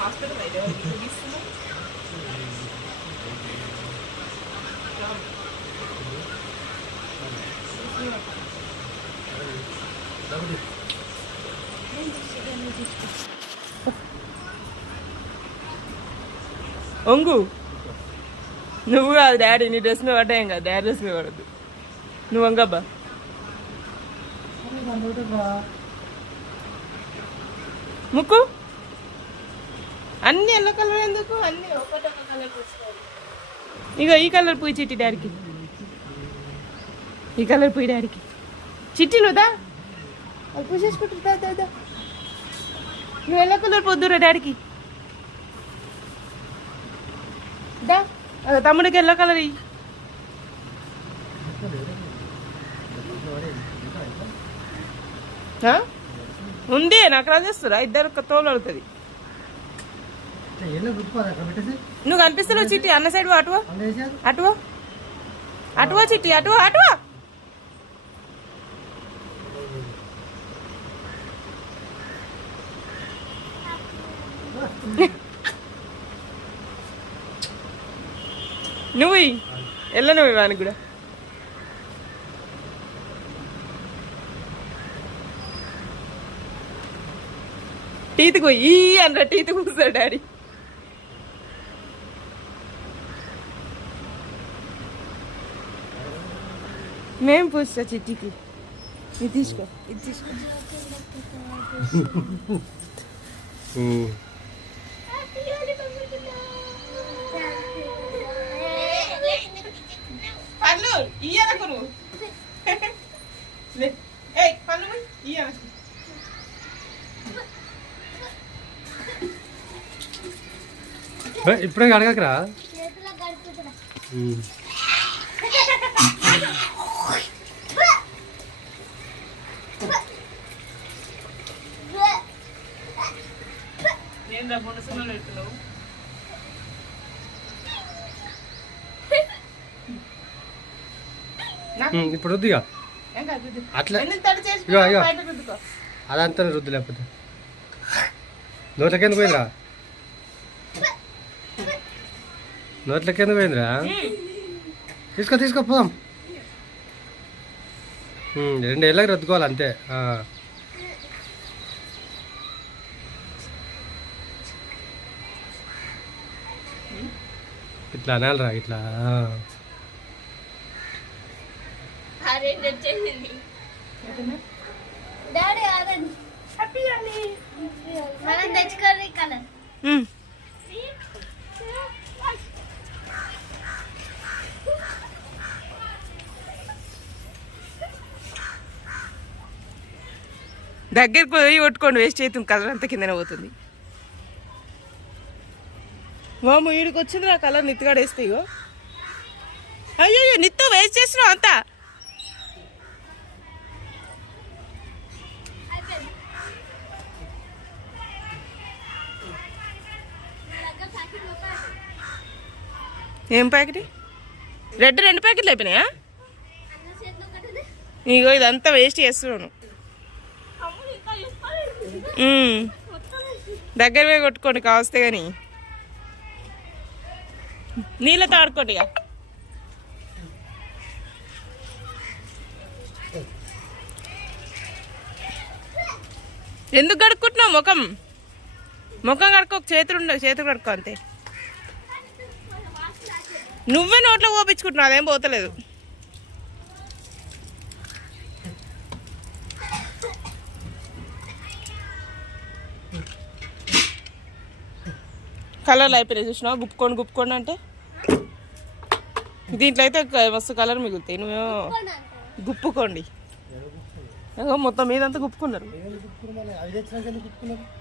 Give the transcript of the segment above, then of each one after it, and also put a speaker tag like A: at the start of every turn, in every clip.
A: Hospital అయితే ఒంగు. నువ్వు కాదు డాడీ నీ డ్రెస్ మీద పడ్డాయం కదా డాడీ డ్రెస్ మీద పడద్దు. నువ్వు వంగబ్బా ముక్కు. అన్ని ఎల్లో కలర్ ఎందుకు? అన్ని ఒకటొక కలర్ ఇగో ఈ కలర్ పోయి చిట్టి డాడీకి. ఈ కలర్ పోయి డాడీకి. చిట్టి నువ్వుదా అది పూసేసుకుంటుందా దా, నువ్వు ఎల్లో కలర్ పొద్దురా డాడీకి. దా. తమ్ముడికి ఎల్లో కలర్ ఇయ్యి. ఉంది నాకు రాజేస్తురా ఇద్దరు తోలు అడుగుతుంది. నువ్వు కనిపిస్తున్నావు చిట్టి అన్న సైడ్ అటువా? అటువా? అటువా చిట్టి అటువా అటువా? నువ్వు. ఎల్ల నువ్వు వానికి కూడా. టీత్ ఈ అన్న టీత్ కూర్చోడు డాడీ. మేం పూస్తా చిట్టికి ఇది తీసుకో ఇది తీసుకో పళ్ళు. ఏయ్ పళ్ళు పోయి ఇయ్యాలకు
B: ఇప్పుడే అడగకరా ఇప్పుడు ఇక
A: రుద్దు.
B: అట్లా.
A: రుద్దుకో.
B: అదంతా రుద్దు లేకపోతే. నోట్లకి ఎందుకు పోయిందిరా? నోట్లకి ఎందుకు పోయిందిరా? తీసుకో తీసుకో పోదాం. రెండు ఏళ్ళకి రుద్దుకోవాలి అంతే. ఇట్లా అనాలిరా ఇట్లా.
A: దగ్గరికి పోయి కొట్టుకోండి వేస్ట్ అవుతుంది కలర్ అంతా కిందనే పోతుంది. మాము ఈడికి వచ్చింది నా కలర్ నిత్తుగాడు వేస్తే ఇగో. అయ్యో నిత్తు వేస్ట్ చేస్తున్నావు అంతా. ఏం ప్యాకెట్? రెడ్ రెండు ప్యాకెట్లు అయిపోయినాయా? ఇగో ఇదంతా వేస్ట్ చేస్తున్నాను. ఉమ్. దగ్గర పోయి కొట్టుకోండి కావస్తే కానీ నీళ్ళతో ఆడుకోండి ఇక. ఎందుకు కడుక్కుంటున్నావు ముఖం? ముఖం కడుక్కో చేతులు ఉండవు చేతులు కడుక్కో అంతే. నువ్వే నోట్లో పోపించుకుంటున్నావు అదేం పోతలేదు. కలర్లు అయిపోయినాయి చూసినావు? గుప్పుకోండి గుప్పుకోండి అంటే? దీంట్లో అయితే మస్తు కలర్ మిగులుతాయి. నువ్వేమో గుప్పుకోండి. మొత్తం మొత్తం మీదంతా గుప్పుకున్నారు.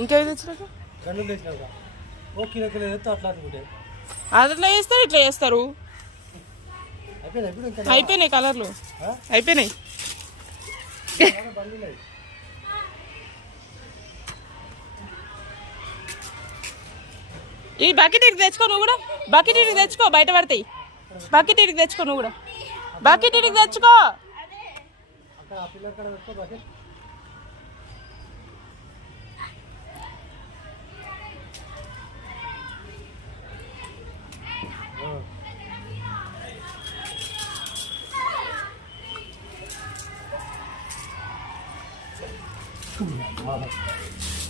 A: ఇంకేవి తెచ్చినాక
B: అట్లా
A: వేస్తారు చేస్తారు ఇట్లా చేస్తారు. అయిపోయినాయి కలర్లు. అయిపోయినాయి. ఈ బకెట్ ఇటు తెచ్చుకో నువ్వు కూడా. బకెట్ ఇటు తెచ్చుకో బయట పడతాయి. బకెట్ ఇడికి తెచ్చుకో నువ్వు కూడా. బకెట్ ఇడికి తెచ్చుకో.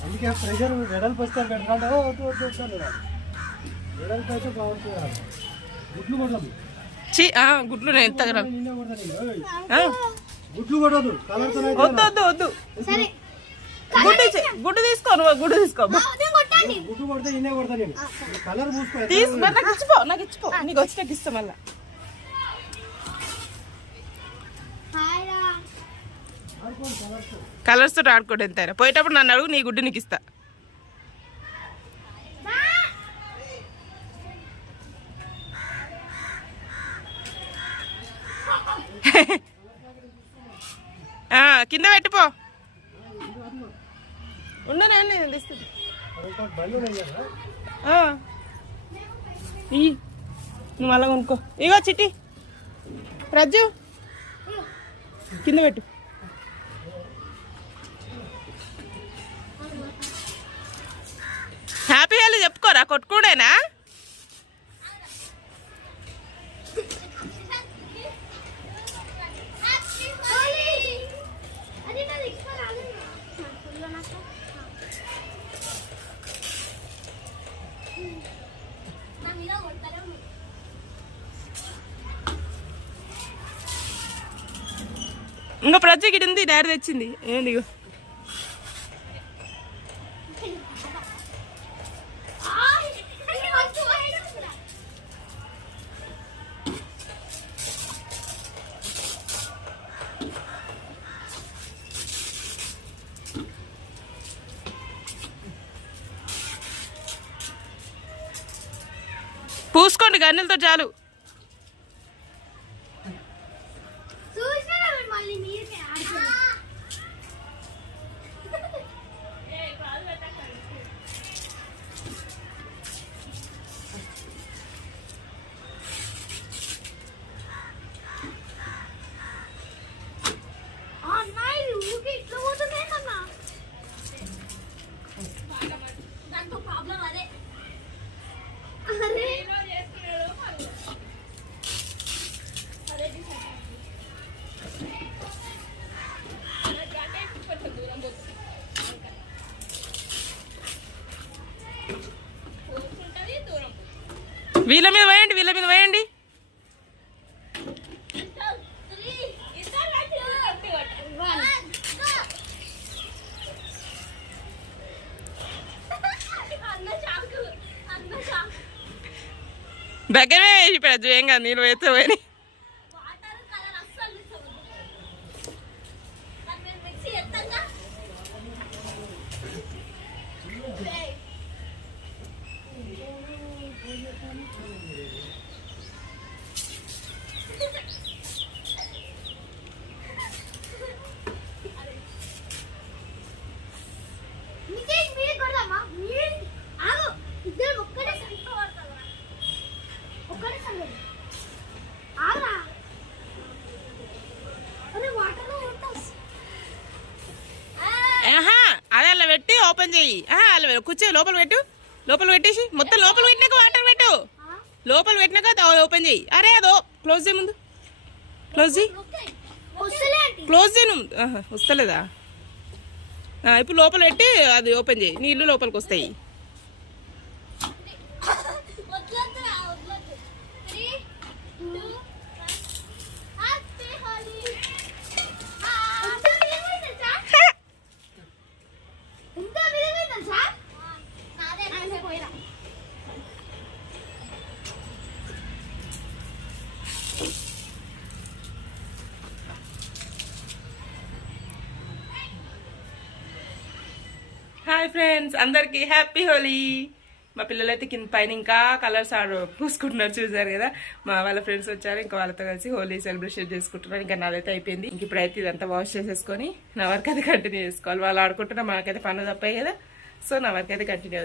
B: అందుకే ప్రెషర్ వెడల్పు వస్తే పెట్టాలంటే వద్దు వద్దు వస్తాను వెడల్పు అయితే బాగుంటుంది గుడ్లు
A: ఎంత వద్దు వద్దు గుడ్డు గుడ్డు తీసుకో నువ్వు గుడ్డు తీసుకో.
C: ఉదయం కొట్టండి.
B: గుడ్డు కొడితే నిన్నే కొడతా నేను. కలర్ పూసుకో
A: తీసు మరి నాకు ఇచ్చిపో నాకు ఇచ్చిపో నీకు వచ్చి నాకు ఇస్తా మళ్ళా.
C: హాయ్ రా.
A: కలర్స్. తోటి ఆడుకోవడం ఎంత పోయేటప్పుడు నన్ను అడుగు నీ గుడ్డు నీకు ఇస్తా. కింద పెట్టిపో ఉండనే నేను తీస్తుంది నువ్వు అలా కొనుక్కో. ఇగో చిట్టి. రజ్జు. కింద పెట్టు. హ్యాపీ హెల్ చెప్పుకోరా కొట్టుకోడేనా
C: అది నాది ఇక్కడ రాలేదు ఫుల్లో నాకు నా మీద కొడతారే ఉంది
A: ఇంకా ప్రజ్జకి ఉంది డాడీ తెచ్చింది. ఏంది పూసుకోండి గన్నెలతో చాలు.
C: చూసినా మళ్ళీ
A: వీళ్ళ మీద వేయండి వీళ్ళ మీద వేయండి. దగ్గరే వేసి ప్రజ్జు ఏం కాదు నీళ్ళు వేస్తే పోయి
C: ఒక్కడే సంగతి ఆగరా అరే వాటర్లో ఉంటావు
A: ఆహా అదే అలా పెట్టి ఓపెన్ చెయ్యి ఆహా అలా కూర్చో లోపల పెట్టు. లోపల పెట్టేసి మొత్తం లోపల పెట్టినాక వాటర్ పెట్టు. లోపల పెట్టినాక అది ఓపెన్ చెయ్యి అరే అదో క్లోజ్ చేయ ముందు. క్లోజ్ చేయి. క్లోజ్ చేయను వస్తలేదా? ఇప్పుడు లోపల పెట్టి అది ఓపెన్ చేయి. నీళ్ళు లోపలికి వస్తాయి. హాయ్ ఫ్రెండ్స్ అందరికీ హ్యాపీ హోలీ మా పిల్లలైతే కింద పైన ఇంకా కలర్స్ ఆడు పూసుకుంటున్నారు చూసారు కదా? మా వాళ్ళ ఫ్రెండ్స్ వచ్చారు ఇంకా వాళ్ళతో కలిసి హోలీ సెలబ్రేషన్ చేసుకుంటున్నారు. ఇంకా నాదైతే అయిపోయింది. ఇంక ఇప్పుడైతే ఇదంతా వాష్ చేసేసుకొని నా వరకు అయితే కంటిన్యూ చేసుకోవాలి. వాళ్ళు ఆడుకుంటున్నా మనకైతే పనులు తప్పాయి కదా. సో నా వరకు అయితే కంటిన్యూ